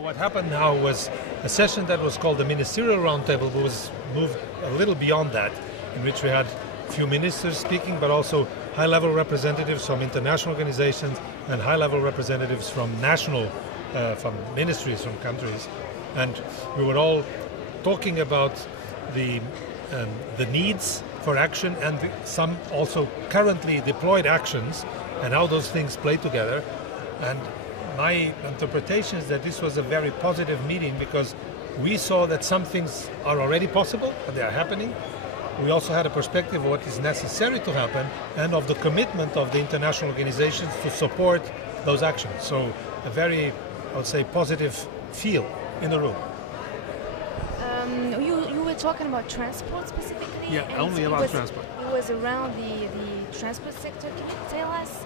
What happened now was a session that was called the Ministerial Roundtable, but was moved a little beyond that, in which we had a few ministers speaking, but also high-level representatives from international organizations and high-level representatives from national, from ministries, from countries. And we were all talking about the needs for action and some also currently deployed actions and how those things play together. And my interpretation is that this was a very positive meeting because we saw that some things are already possible and they are happening. We also had a perspective of what is necessary to happen and of the commitment of the international organizations to support those actions. So a very, I would say, positive feel in the room. You were talking about transport specifically? Yeah, only about transport. It was around the transport sector. Can you tell us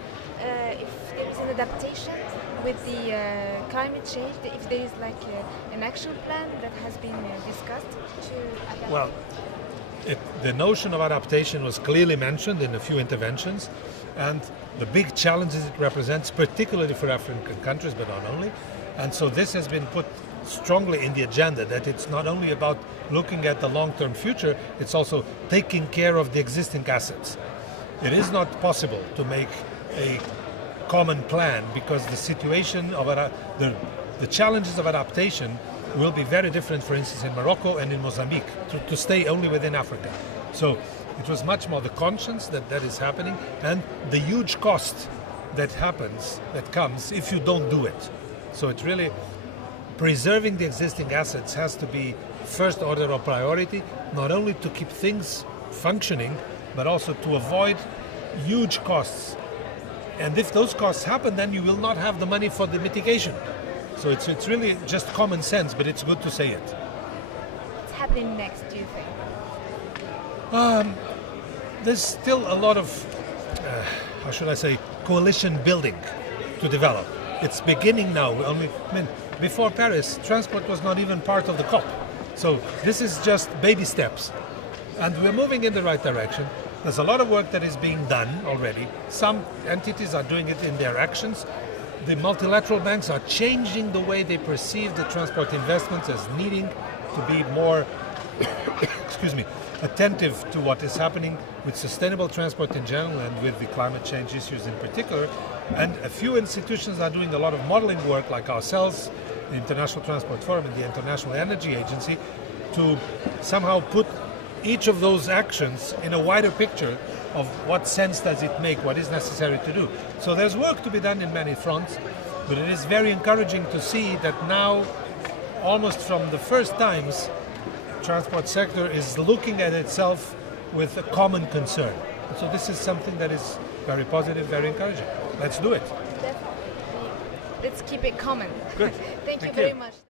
if there is an adaptation with the climate change, if there is like an action plan that has been discussed to adapt? Well, the notion of adaptation was clearly mentioned in a few interventions, and the big challenges it represents, particularly for African countries, but not only. And so this has been put strongly in the agenda, that it's not only about looking at the long-term future, it's also taking care of the existing assets. It is not possible to make a common plan because the situation of the challenges of adaptation will be very different, for instance, in Morocco and in Mozambique, to stay only within Africa. So it was much more the conscience that is happening and the huge cost that comes if you don't do it. So it's really preserving the existing assets has to be first order of priority, not only to keep things functioning, but also to avoid huge costs. And if those costs happen, then you will not have the money for the mitigation. So it's really just common sense, but it's good to say it. What's happening next, do you think? There's still a lot of, how should I say, coalition building to develop. It's beginning now. Before Paris, transport was not even part of the COP. So this is just baby steps. And we're moving in the right direction. There's a lot of work that is being done already. Some entities are doing it in their actions. The multilateral banks are changing the way they perceive the transport investments as needing to be more attentive to what is happening with sustainable transport in general and with the climate change issues in particular. And a few institutions are doing a lot of modeling work, like ourselves, the International Transport Forum and the International Energy Agency, to somehow put each of those actions in a wider picture of what sense does it make, what is necessary to do. So there's work to be done in many fronts, but it is very encouraging to see that now, almost from the first times, transport sector is looking at itself with a common concern. So this is something that is very positive, very encouraging. Let's do it. Definitely. Let's keep it common. Good. Thank you very much.